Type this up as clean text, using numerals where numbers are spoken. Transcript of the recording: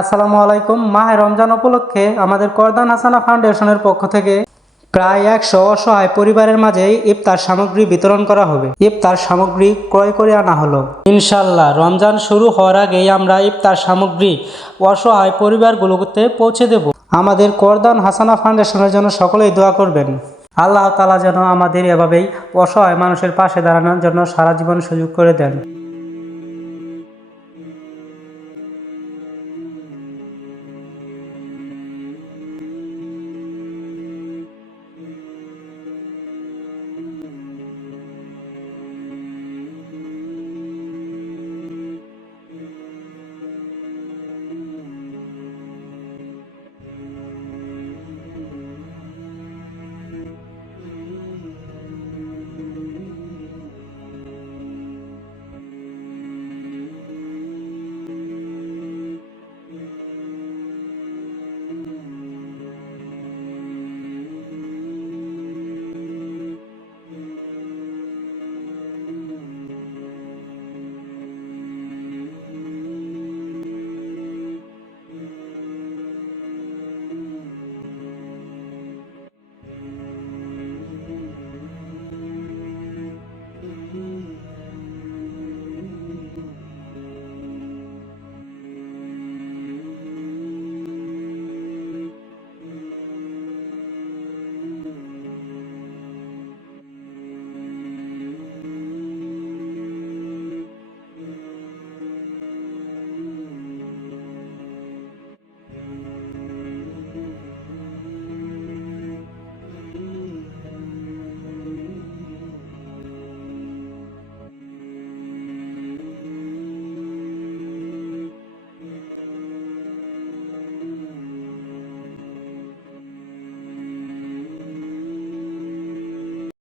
আসসালামু আলাইকুম। মাহে রমজান উপলক্ষে আমাদের করদান হাসানা ফাউন্ডেশনের পক্ষ থেকে প্রায় 100 অসহায় পরিবারের মাঝে ইফতার সামগ্রী বিতরণ করা হবে। ইফতার সামগ্রী ক্রয় করে আনা হলো। ইনশাআল্লাহ রমজান শুরু হওয়ার আগেই আমরা ইফতার সামগ্রী অসহায় পরিবারগুলোতে পৌঁছে দেব। আমাদের করদান হাসানা ফাউন্ডেশনের জন্য সকলেই দোয়া করবেন। আল্লাহ তাআলা যেন আমাদের এভাবেই অসহায় মানুষের পাশে দাঁড়ানোর জন্য সারা জীবন সুযোগ করে দেন।